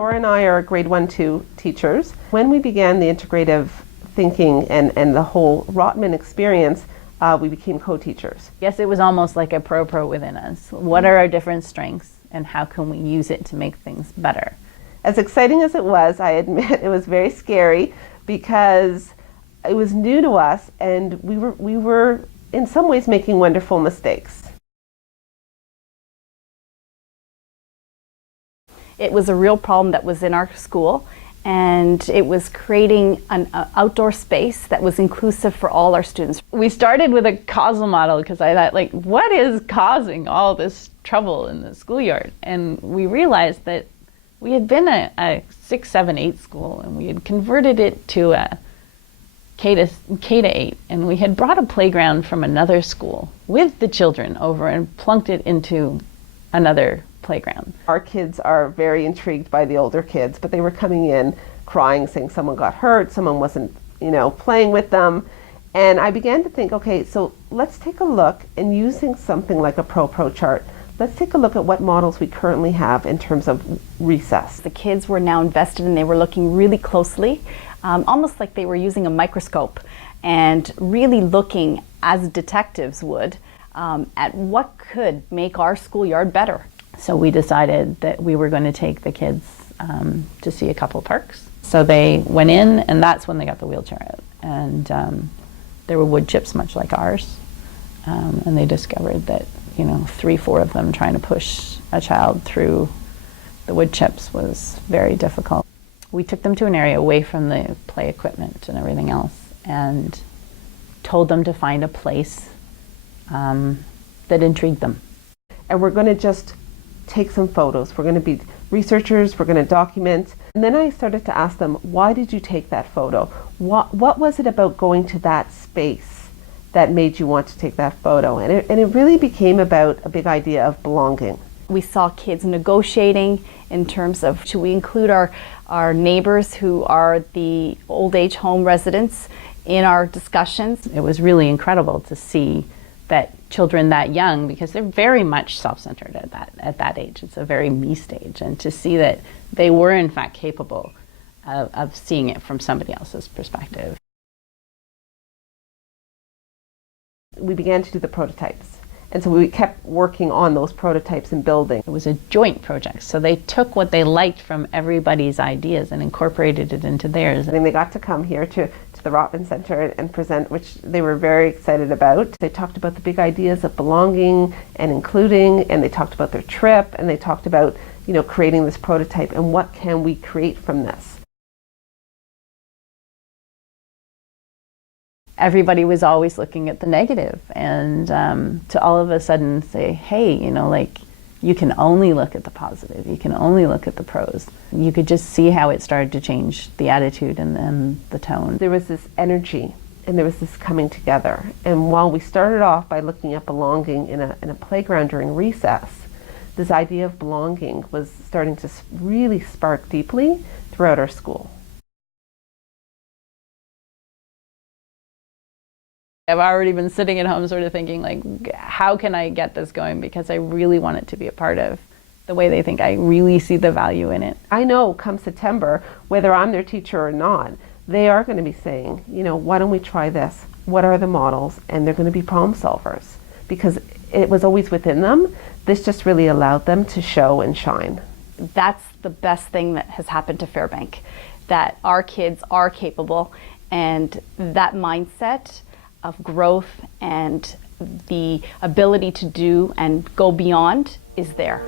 Laura and I are grade 1-2 teachers. When we began the integrative thinking and the whole Rotman experience, we became co-teachers. Yes, it was almost like a pro within us. What are our different strengths and how can we use it to make things better? As exciting as it was, I admit it was very scary because it was new to us and we were in some ways making wonderful mistakes. It was a real problem that was in our school, and it was creating an outdoor space that was inclusive for all our students. We started with a causal model because I thought, like, what is causing all this trouble in the schoolyard? And we realized that we had been a 6, 7, 8 school, and we had converted it to a K to 8, and we had brought a playground from another school with the children over and plunked it into another playground. Our kids are very intrigued by the older kids, but they were coming in crying, saying someone got hurt, someone wasn't, playing with them. And I began to think, okay, so let's take a look, and using something like a pro chart, let's take a look at what models we currently have in terms of recess. The kids were now invested and they were looking really closely, almost like they were using a microscope and really looking, as detectives would, at what could make our schoolyard better. So we decided that we were going to take the kids to see a couple parks. So they went in, and that's when they got the wheelchair out. And there were wood chips much like ours. And they discovered that, 3, 4 of them trying to push a child through the wood chips was very difficult. We took them to an area away from the play equipment and everything else and told them to find a place that intrigued them. And we're going to just take some photos. We're going to be researchers, we're going to document. And then I started to ask them, why did you take that photo? What was it about going to that space that made you want to take that photo? And it really became about a big idea of belonging. We saw kids negotiating in terms of, should we include our neighbors who are the old age home residents in our discussions? It was really incredible to see that children that young, because they're very much self-centered at that age. It's a very me stage, and to see that they were in fact capable of seeing it from somebody else's perspective. We began to do the prototypes, and so we kept working on those prototypes and building. It was a joint project, so they took what they liked from everybody's ideas and incorporated it into theirs. And they got to come here to the Rotman Center and present, which they were very excited about. They talked about the big ideas of belonging and including, and they talked about their trip, and they talked about, creating this prototype and what can we create from this. Everybody was always looking at the negative, and to all of a sudden say, hey, you can only look at the positive, you can only look at the pros. You could just see how it started to change the attitude and the tone. There was this energy and there was this coming together. And while we started off by looking at belonging in a playground during recess, this idea of belonging was starting to really spark deeply throughout our school. I've already been sitting at home sort of thinking, like, how can I get this going? Because I really want it to be a part of the way they think. I really see the value in it. I know come September, whether I'm their teacher or not, they are going to be saying, why don't we try this? What are the models? And they're going to be problem solvers because it was always within them. This just really allowed them to show and shine. That's the best thing that has happened to Fairbank, that our kids are capable, and that mindset of growth and the ability to do and go beyond is there.